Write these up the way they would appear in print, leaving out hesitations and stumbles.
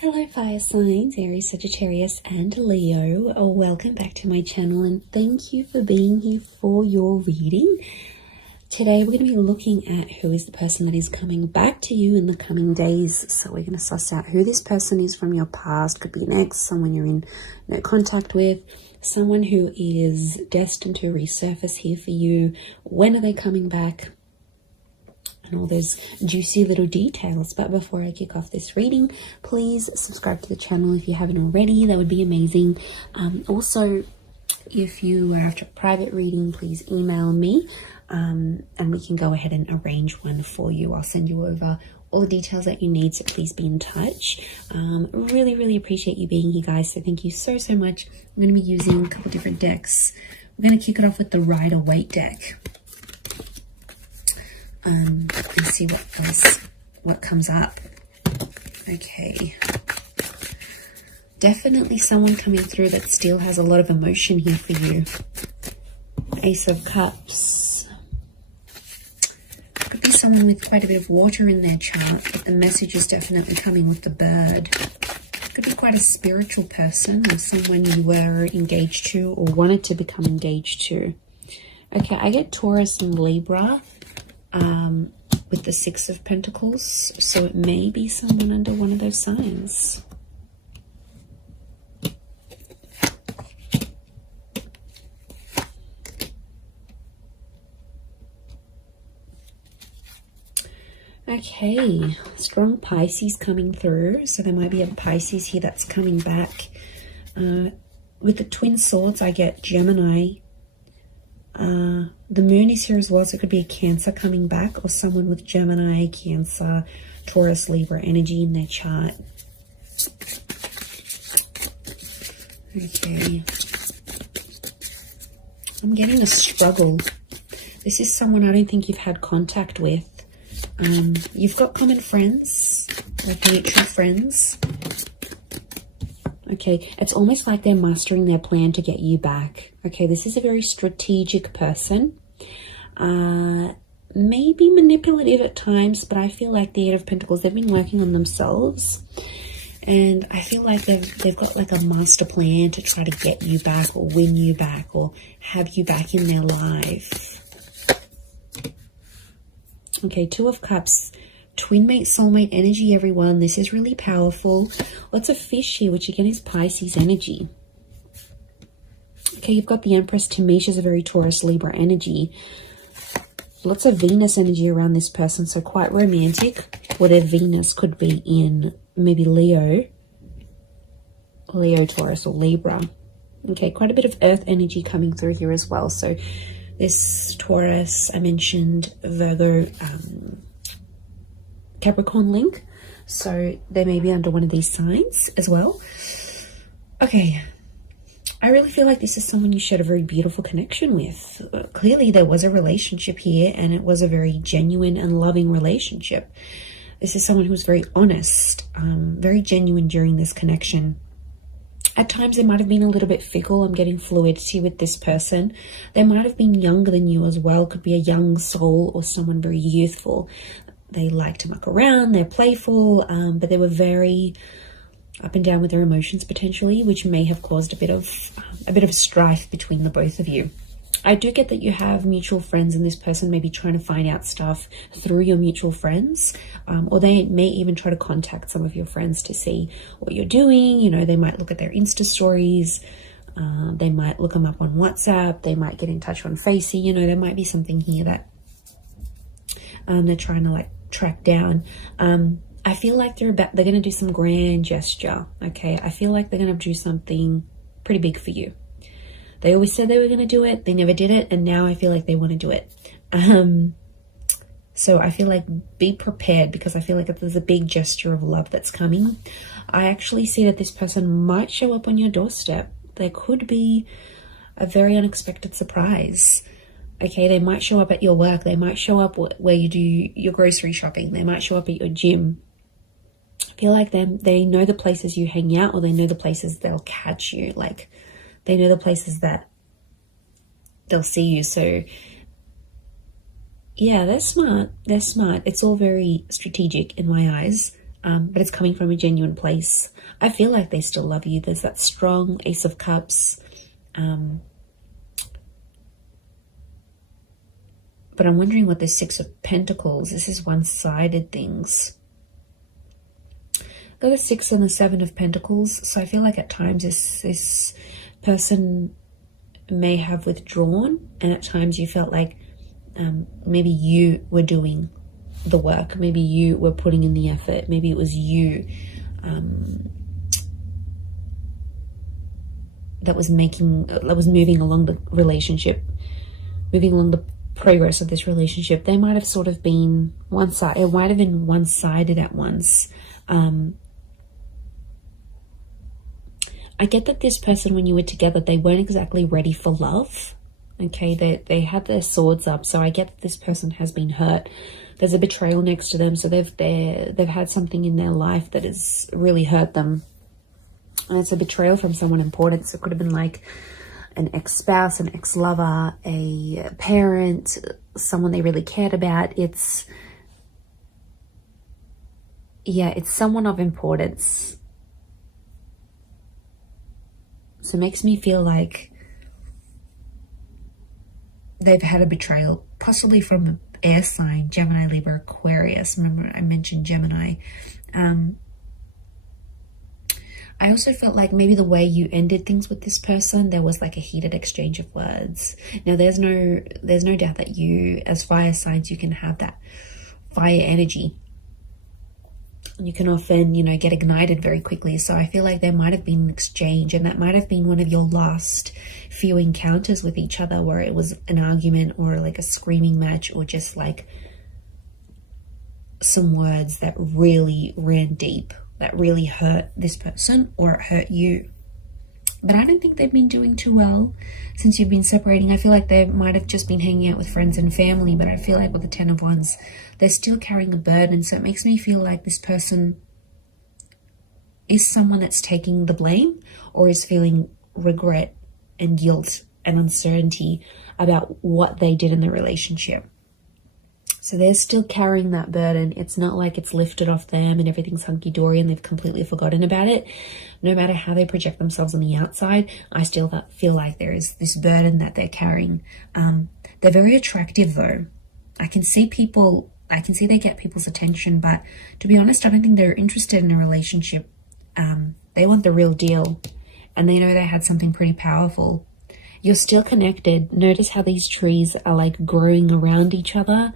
Hello fire signs, Aries, Sagittarius and Leo. Welcome back to my channel and thank you for being here for your reading. Today we're going to be looking at who is the person that is coming back to you in the coming days. So we're going to suss out who this person is from your past. Could be an ex, someone you're in no contact with, someone who is destined to resurface here for you. When are they coming back? And all those juicy little details. But before I kick off this reading, please subscribe to the channel if you haven't already. That would be amazing. Also, if you are after a private reading, please email me and we can go ahead and arrange one for you. I'll send you over all the details that you need, so please be in touch. Really appreciate you being here, guys, so thank you so much. I'm going to be using a couple different decks. We're going to kick it off with the Rider-Waite deck. And see what comes up. Okay, definitely someone coming through that still has a lot of emotion here for you. Ace of Cups. Could be someone with quite a bit of water in their chart, but the message is definitely coming with the bird. Could be quite a spiritual person or someone you were engaged to or wanted to become engaged to. Okay, I get Taurus and Libra with the Six of Pentacles, so it may be someone under one of those signs. Okay, strong Pisces coming through, so there might be a Pisces here that's coming back. With the Twin Swords, I get Gemini. The moon is here as well, so it could be a Cancer coming back or someone with Gemini, Cancer, Taurus, Libra energy in their chart. Okay. I'm getting a struggle. This is someone I don't think you've had contact with. You've got common friends, like mutual friends. Okay, it's almost like they're mastering their plan to get you back. Okay, this is a very strategic person. Maybe manipulative at times, but I feel like the Eight of Pentacles, they've been working on themselves. And I feel like they've got like a master plan to try to get you back or win you back or have you back in their life. Okay, Two of Cups. Twin mate, soulmate energy, everyone. This is really powerful. Lots of fish here, which again is Pisces energy. Okay, you've got the Empress. To me, she's a very Taurus, Libra energy. Lots of Venus energy around this person, so quite romantic. Or their Venus could be in maybe Leo, Taurus, or Libra. Okay, quite a bit of Earth energy coming through here as well. So this Taurus, I mentioned Virgo, Capricorn link, so they may be under one of these signs as well. Okay, I really feel like this is someone you shared a very beautiful connection with. Clearly there was a relationship here and it was a very genuine and loving relationship. This is someone who was very honest, very genuine during this connection. At times they might have been a little bit fickle. I'm getting fluidity with this person. They might have been younger than you as well. Could be a young soul or someone very youthful. They like to muck around, they're playful, but they were very up and down with their emotions potentially, which may have caused a bit of strife between the both of you. I do get that you have mutual friends and this person may be trying to find out stuff through your mutual friends, or they may even try to contact some of your friends to see what you're doing. You know, they might look at their Insta stories, they might look them up on WhatsApp, they might get in touch on Facey. You know, there might be something here that they're trying to like track down. I feel like they're going to do some grand gesture. Okay, I feel like they're going to do something pretty big for you. They always said they were going to do it, they never did it, and now I feel like they want to do it. So I feel like be prepared, because I feel like there's a big gesture of love that's coming. I actually see that this person might show up on your doorstep. There could be a very unexpected surprise. Okay, they might show up at your work. They might show up where you do your grocery shopping. They might show up at your gym. I feel like they know the places you hang out, or they know the places they'll catch you. Like, they know the places that they'll see you. So yeah, they're smart. They're smart. It's all very strategic in my eyes. but it's coming from a genuine place. I feel like they still love you. There's that strong Ace of Cups. But I'm wondering what this Six of Pentacles, this is one-sided things. Got the Six and the Seven of Pentacles. So I feel like at times this person may have withdrawn, and at times you felt like maybe you were doing the work. Maybe you were putting in the effort. Maybe it was you that was moving along the relationship, moving along the progress of this relationship. They might have sort of been one-sided. It might have been one-sided at once. I get that this person, when you were together, they weren't exactly ready for love. Okay, they had their swords up, so I get that this person has been hurt. There's a betrayal next to them, so they've had something in their life that has really hurt them, and it's a betrayal from someone important. So it could have been like an ex-spouse, an ex-lover, a parent, someone they really cared about. It's someone of importance. So it makes me feel like they've had a betrayal, possibly from an air sign, Gemini, Libra, Aquarius. Remember I mentioned Gemini. I also felt like maybe the way you ended things with this person, there was like a heated exchange of words. Now there's no doubt that you, as fire signs, you can have that fire energy. You can often, get ignited very quickly. So I feel like there might have been an exchange, and that might have been one of your last few encounters with each other, where it was an argument or like a screaming match, or just like some words that really ran deep, that really hurt this person or it hurt you. But I don't think they've been doing too well since you've been separating. I feel like they might have just been hanging out with friends and family, but I feel like with the Ten of Wands, they're still carrying a burden. So it makes me feel like this person is someone that's taking the blame, or is feeling regret and guilt and uncertainty about what they did in the relationship. So they're still carrying that burden. It's not like it's lifted off them and everything's hunky-dory and they've completely forgotten about it. No matter how they project themselves on the outside, I still feel like there is this burden that they're carrying. They're very attractive though. I can see they get people's attention, but to be honest, I don't think they're interested in a relationship. They want the real deal, and they know they had something pretty powerful. You're still connected. Notice how these trees are like growing around each other.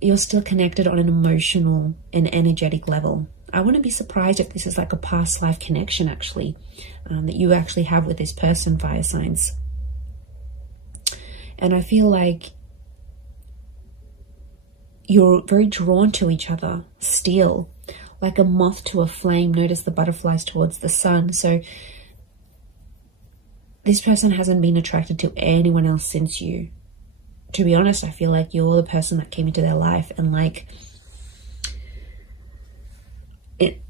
You're still connected on an emotional and energetic level. I wouldn't be surprised if this is like a past life connection actually, that you actually have with this person, fire signs. And I feel like you're very drawn to each other still, like a moth to a flame. Notice the butterflies towards the sun. So this person hasn't been attracted to anyone else since you. To be honest, I feel like you're the person that came into their life and like it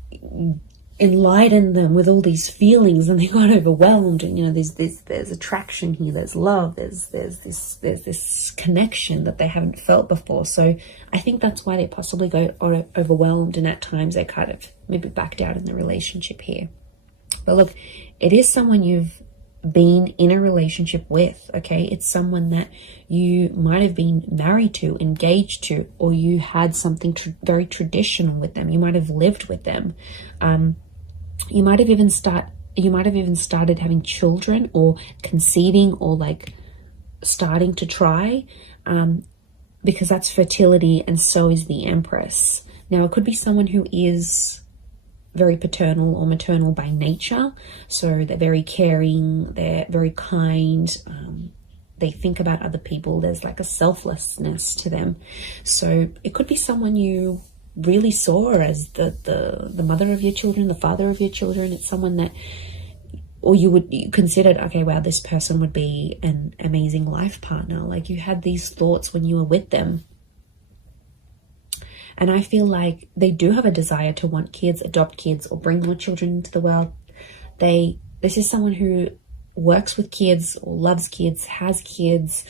enlightened them with all these feelings, and they got overwhelmed. And there's attraction here, there's love, there's this connection that they haven't felt before. So I think that's why they possibly got overwhelmed, and at times they kind of maybe backed out in the relationship here. But look, it is someone you've been in a relationship with, okay? It's someone that you might have been married to, engaged to, or you had something very traditional with them. You might have lived with them. You might have even started having children, or conceiving, or like starting to try, because that's fertility, and so is the Empress. Now, it could be someone who is very paternal or maternal by nature. So they're very caring, they're very kind, they think about other people. There's like a selflessness to them. So it could be someone you really saw as the mother of your children, the father of your children. It's someone that, or you considered, okay, wow, this person would be an amazing life partner. Like you had these thoughts when you were with them. And I feel like they do have a desire to want kids, adopt kids, or bring more children into the world. This is someone who works with kids, or loves kids, has kids,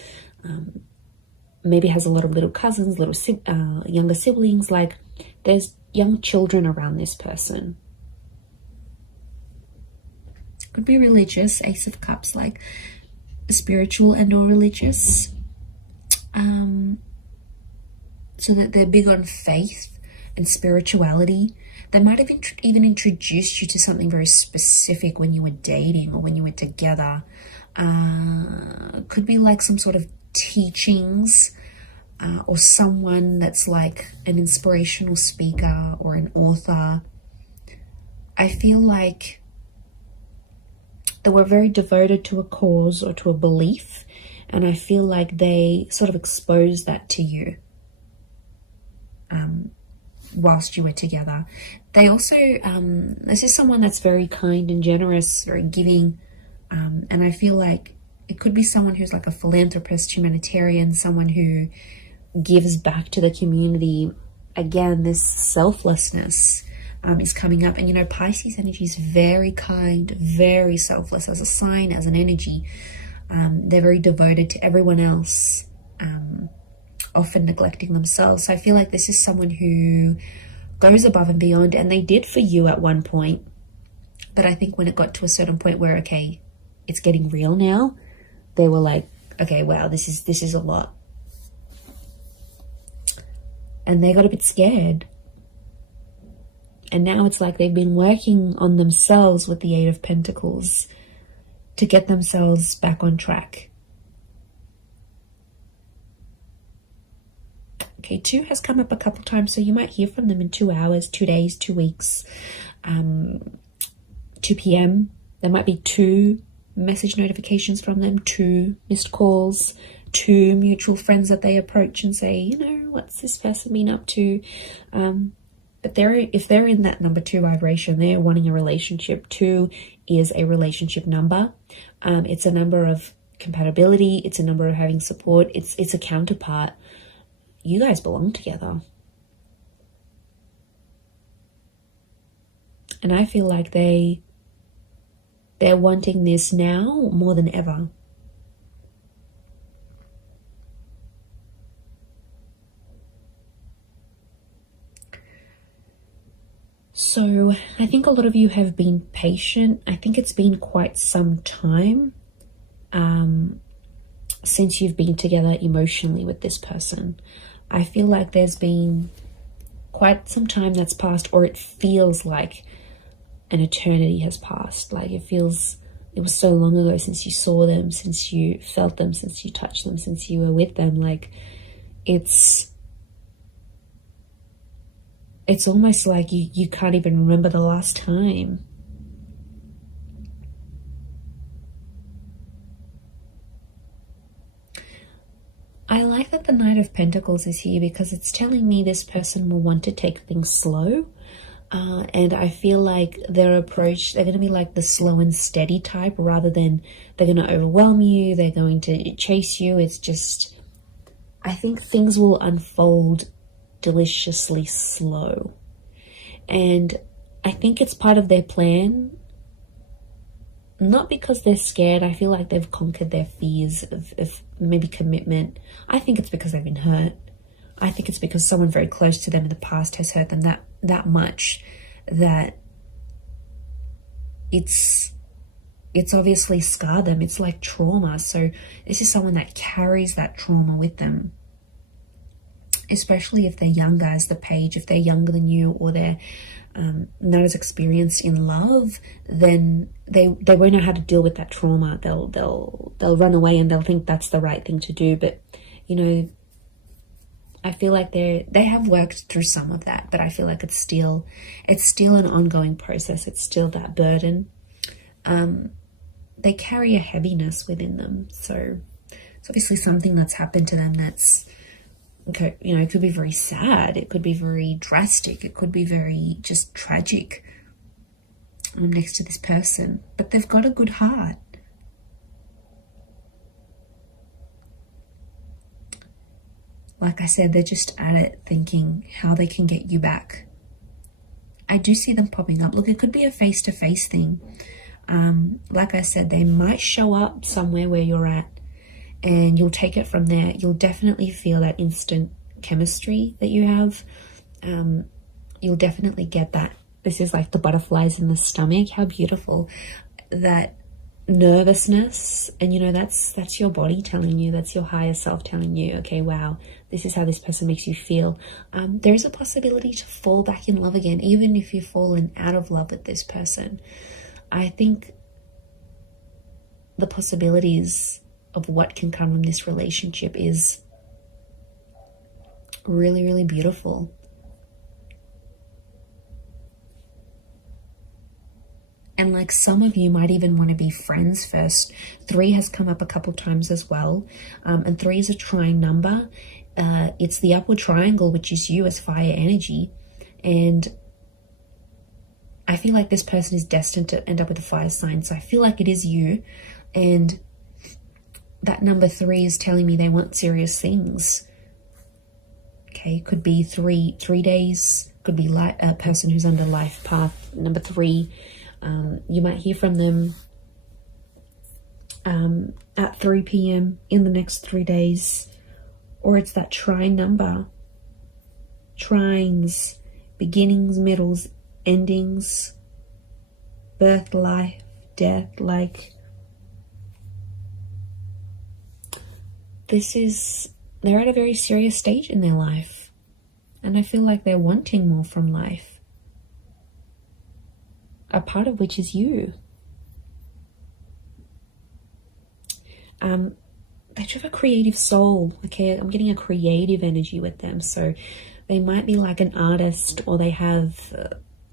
maybe has a lot of little cousins, younger siblings. Like there's young children around this person. Could be religious, Ace of Cups, like spiritual and or religious. So that they're big on faith and spirituality. They might have even introduced you to something very specific when you were dating or when you were together. Could be like some sort of teachings, or someone that's like an inspirational speaker or an author. I feel like they were very devoted to a cause or to a belief, and I feel like they sort of exposed that to you whilst you were together. They also, this is someone that's very kind and generous, very giving, and I feel like it could be someone who's like a philanthropist, humanitarian, someone who gives back to the community. Again, this selflessness is coming up. And you know, Pisces energy is very kind, very selfless as a sign, as an energy. They're very devoted to everyone else, often neglecting themselves. So I feel like this is someone who goes above and beyond, and they did for you at one point. But I think when it got to a certain point where, okay, it's getting real now, they were like, okay, wow, this is a lot. And they got a bit scared. And now it's like they've been working on themselves with the Eight of Pentacles to get themselves back on track. Okay, 2 has come up a couple times, so you might hear from them in 2 hours, 2 days, 2 weeks, 2 p.m. There might be 2 message notifications from them, 2 missed calls, 2 mutual friends that they approach and say, you know, what's this person been up to? But if they're in that number 2 vibration, they're wanting a relationship. 2 is a relationship number. It's a number of compatibility. It's a number of having support. It's a counterpart. You guys belong together. And I feel like they're wanting this now more than ever. So I think a lot of you have been patient. I think it's been quite some time since you've been together emotionally with this person. I feel like there's been quite some time that's passed, or it feels like an eternity has passed. Like it was so long ago since you saw them, since you felt them, since you touched them, since you were with them. Like it's almost like you can't even remember the last time. I like that the Knight of Pentacles is here because it's telling me this person will want to take things slow. And I feel like their approach, they're going to be like the slow and steady type rather than they're going to overwhelm you. They're going to chase you. It's just, I think things will unfold deliciously slow. And I think it's part of their plan. Not because they're scared. I feel like they've conquered their fears of maybe commitment. I think it's because they've been hurt. I think it's because someone very close to them in the past has hurt them that much that it's obviously scarred them. It's like trauma. So this is someone that carries that trauma with them. Especially if they're younger as the Page, if they're younger than you, or they're not as experienced in love, then they won't know how to deal with that trauma. They'll run away and they'll think that's the right thing to do. But you know, I feel like they have worked through some of that, but I feel like it's still an ongoing process. It's still that burden. They carry a heaviness within them, so it's obviously something that's happened to them that's, okay, you know, it could be very sad, it could be very drastic, it could be very just tragic next to this person, but they've got a good heart. Like I said, they're just at it thinking how they can get you back. I do see them popping up. Look, it could be a face-to-face thing. Like I said, they might show up somewhere where you're at, and you'll take it from there. You'll definitely feel that instant chemistry that you have. you'll definitely get that. This is like the butterflies in the stomach. How beautiful. That nervousness, and you know, that's your body telling you, that's your higher self telling you, okay, wow, this is how this person makes you feel. There is a possibility to fall back in love again, even if you've fallen out of love with this person. I think the possibilities of what can come from this relationship is really, really beautiful. And like some of you might even want to be friends first. 3 has come up a couple times as well. And 3 is a trine number. It's the upward triangle, which is you as fire energy. And I feel like this person is destined to end up with a fire sign. So I feel like it is you. And that number 3 is telling me they want serious things. Okay, could be 3 days. Could be a person who's under life path. Number 3. You might hear from them at 3 p.m. in the next 3 days. Or it's that trine number. Trines, beginnings, middles, endings, birth, life, death. Like, they're at a very serious stage in their life. And I feel like they're wanting more from life. A part of which is you. They have a creative soul. Okay, I'm getting a creative energy with them. So they might be like an artist, or they have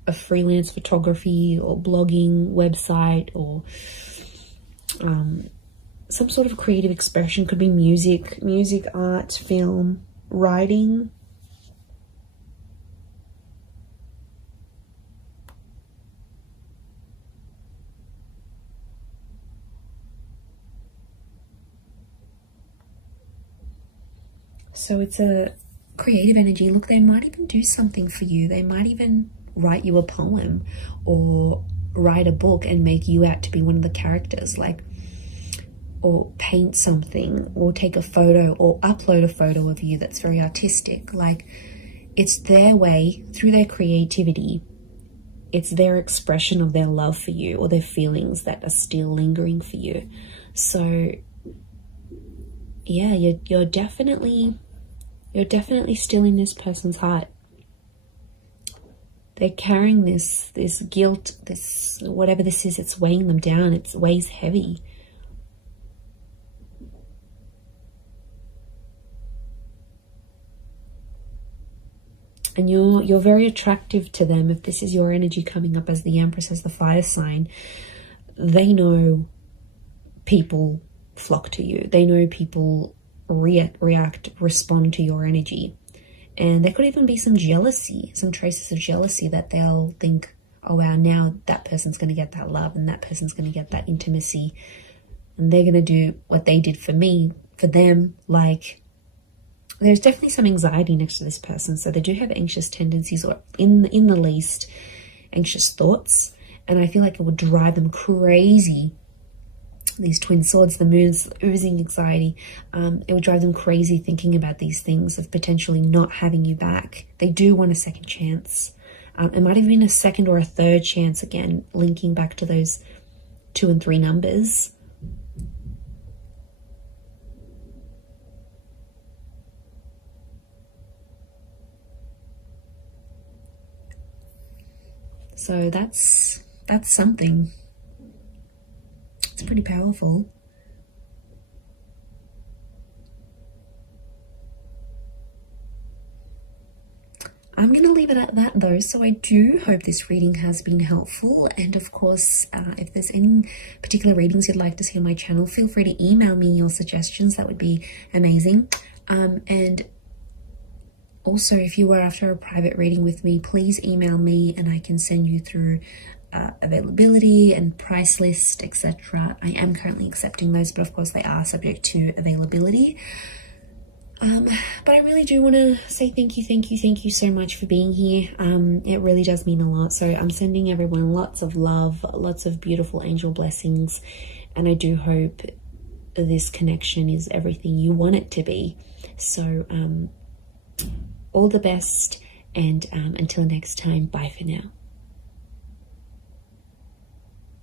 a freelance photography or blogging website, or some sort of creative expression. Could be music, art, film, writing. So it's a creative energy. Look, they might even do something for you. They might even write you a poem or write a book and make you out to be one of the characters, like, or paint something, or take a photo, or upload a photo of you that's very artistic. Like, it's their way, through their creativity, it's their expression of their love for you, or their feelings that are still lingering for you. So yeah, you're definitely still in this person's heart. They're carrying this guilt, this whatever this is, it's weighing them down. It weighs heavy. And you're very attractive to them. If this is your energy coming up as the Empress, as the fire sign, they know people flock to you. They know people react, respond to your energy. And there could even be some jealousy, some traces of jealousy, that they'll think, oh wow, now that person's going to get that love, and that person's going to get that intimacy, and they're going to do what they did for me, for them. Like, there's definitely some anxiety next to this person. So they do have anxious tendencies, or in the least, anxious thoughts. And I feel like it would drive them crazy. These twin swords, the moon's oozing anxiety. It would drive them crazy thinking about these things of potentially not having you back. They do want a second chance. It might have been a second or a third chance, again, linking back to those 2 and 3 numbers. So that's something. It's pretty powerful. I'm going to leave it at that though. So I do hope this reading has been helpful. And of course, if there's any particular readings you'd like to see on my channel, feel free to email me your suggestions. That would be amazing. And also, if you were after a private reading with me, please email me and I can send you through availability and price list, etc. I am currently accepting those, but of course they are subject to availability. But I really do want to say thank you so much for being here. It really does mean a lot. So I'm sending everyone lots of love, lots of beautiful angel blessings, and I do hope this connection is everything you want it to be. So all the best, And until next time, bye for now.